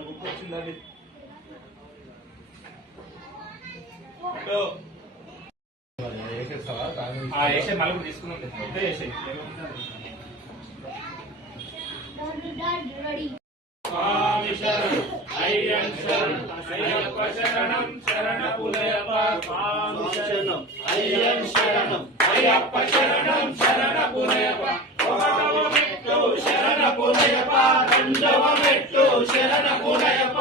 book వచ్చింది వేసే మళ్ళీ తీసుకున్నాం వేసాయి స్వామి శరణం అయ్యన్ శరణం అయ్యప్ప శరణం శరణ పులయప్ప స్వామి శరణం అయ్యన్ శరణం అయ్యప్ప శరణం శరణ పులయప్ప ఒకటవ మెట్టు శరణ పులయప్ప రెండవ మెట్టు శరణ పులయప్ప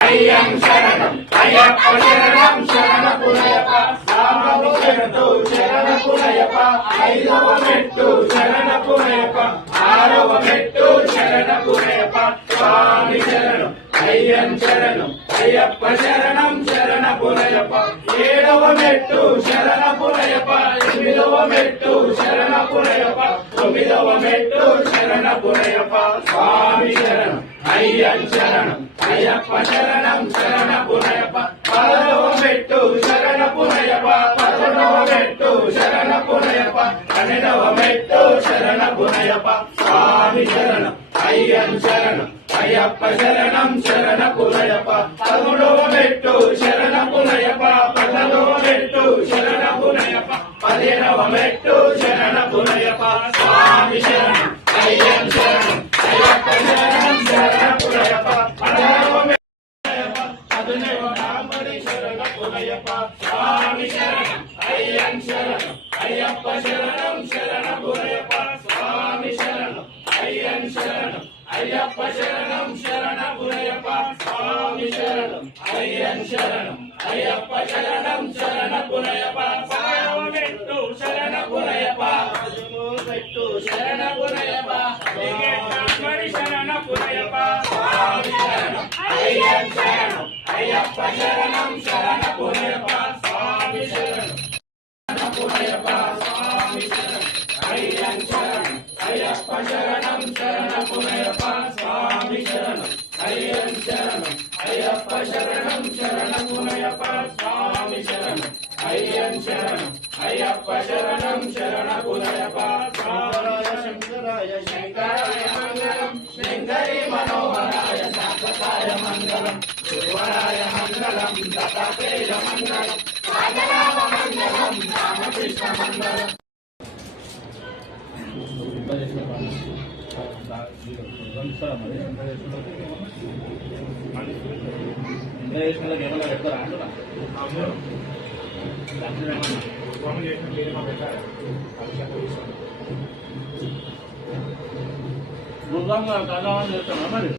అయ్యన్ శరణం అయ్యప్ప శరణం శరణ పులయప్ప నాలుగవ మెట్టు శరణ పులయప్ప ఐదవ మెట్టు శరణ పులయప్ప ఆరవ మెట్టు శరణ పులయప్ప స్వామి శరణం అయ్యన్ శరణం అయ్యప్ప శరణం శరణ పులయప్ప ఏడవ మెట్టు శరణ పులయప్ప ఎనిమిదవ మెట్టు శరణ పులయప్ప తొమ్మిదవ మెట్టు శరణ పులయప్ప స్వామి శరణం అయ్యన్ శరణం అయ్యప్ప శరణం శరణ పులయప్ప పదవ మెట్టు శరణ పులయప్ప పదకొండవ మెట్టు శరణ పులయప్ప పన్నెండవ మెట్టు శరణ పులయప్ప స్వామి శరణం అయ్యన్ శరణం అయ్యప్ప శరణం శరణ పులయప్ప పదమూడవ మెట్టు శరణ పులయప్ప పదవ మెట్టు శరణ పులయప్ప పదిహేనవ మెట్టు శరణ పులయప్ప స్వామి శరణం అయ్యన్ శరణం అయ్యప్ప శరణం శరణ పులయప్ప పదహారవ పదునేవ నామడి శరణ పులయప్ప స్వామి శరణం అయ్యన్ శరణం అయ్యప్ప శరణం శరణ పులయప్ప స్వామి శరణం అయ్యన్ శరణం అయ్యప్ప శరణం శరణ పులయప్ప స్వామి శరణం అయ్యన్ శరణం అయ్యప్ప శరణం శరణ పులయప్ప పదవ మెట్టు శరణ పులయప్ప మెట్టు శరణ పులయప్ప నామడి శరణ పులయప్ప స్వామి శరణం అయ్యన్ శరణం అయ్యప్ప శరణం శరణ పులయప్ప స్వామి శరణం పులయప్ప స్వామి శరణం అయ్యన్ శరణం అయ్యప్ప శరణం శరణ పులయప్ప స్వామి శరణం అయ్యన్ శరణం అయ్యప్ప శరణం శరణ పులయప్ప స్వామి శరణం అయ్యన్ శరణం అయ్యప్ప శరణం శరణ పులయప్ప స్వామి శంకరాయ శంకరాయ మంగళం శంకరి మనోహరాయ శాశ్వతాయ మంగళం గురువరాయ మంగళం దత్తాత్రేయ మంగళం రాజరామ మంగళం రామకృష్ణ మంగళం ఇంటర్నేషనల్ ఏమైనా పెడతారా గురుగారు కథ చేస్తామా మరి